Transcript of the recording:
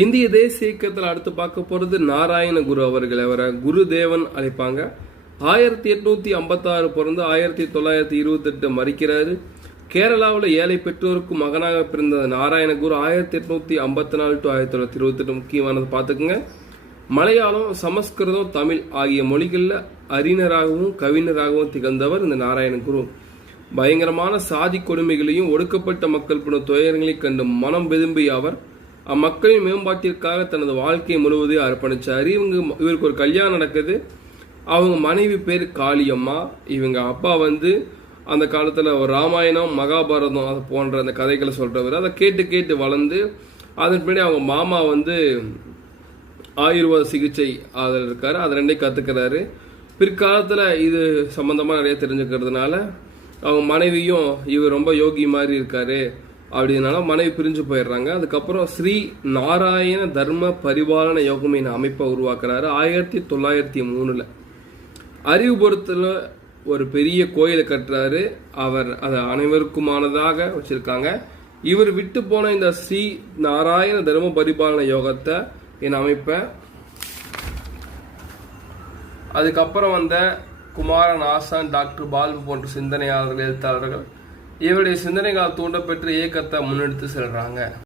இந்திய தேசிய இயக்கத்தில் அடுத்து பார்க்க போறது நாராயண குரு அவர்கள். அவரை குருதேவன் அழைப்பாங்க. 1856 பிறந்து 1928 மறிக்கிறாரு. கேரளாவில் ஏழை பெற்றோருக்கு மகனாக பிறந்த நாராயண குரு 1854 to 1928 முக்கியமானது பார்த்துக்குங்க. மலையாளம், சமஸ்கிருதம், தமிழ் ஆகிய மொழிகளில் அறிஞராகவும் கவிஞராகவும் திகழ்ந்தவர் இந்த நாராயண குரு. பயங்கரமான சாதி கொடுமைகளையும் ஒடுக்கப்பட்ட மக்கள் படும் துயரங்களையும் கண்டு மனம் வெதும்பிய அவர் அம்மக்களின் மேம்பாட்டிற்காக தனது வாழ்க்கையை முழுவதையும் அர்ப்பணிச்சார். இவருக்கு ஒரு கல்யாணம் நடக்குது. அவங்க மனைவி பேர் காளியம்மா. இவங்க அப்பா அந்த காலத்தில் ஒரு ராமாயணம், மகாபாரதம் அது போன்ற அந்த கதைகளை சொல்கிறவர். அதை கேட்டு கேட்டு வளர்ந்து அதன் பின்னாடி அவங்க மாமா ஆயுர்வேத சிகிச்சை அதில் இருக்காரு. அதை ரெண்டையும் கற்றுக்கிறாரு. பிற்காலத்தில் இது சம்மந்தமாக நிறைய தெரிஞ்சுக்கிறதுனால அவங்க மனைவியும் இவர் ரொம்ப யோகி மாதிரி இருக்காரு அப்படின்னால மனைவி பிரிஞ்சு போயிடுறாங்க. அதுக்கப்புறம் ஸ்ரீ நாராயண தர்ம பரிபாலன யோகம் என்ற அமைப்பை உருவாக்குறாரு 1903. அறிவுபுரத்தில் ஒரு பெரிய கோயிலை கட்டுறாரு. அவர் அதை அனைவருக்குமானதாக வச்சிருக்காங்க. இவர் விட்டு போன இந்த ஸ்ரீ நாராயண தர்ம பரிபாலன யோகத்தை என் அமைப்பை அதுக்கப்புறம் குமாரன் ஆசான், டாக்டர் பால் போன்ற சிந்தனையாளர்கள், எழுத்தாளர்கள் இவருடைய சிந்தனைகளால் தூண்டப்பெற்ற இயக்கத்தை முன்னெடுத்து செல்றாங்க.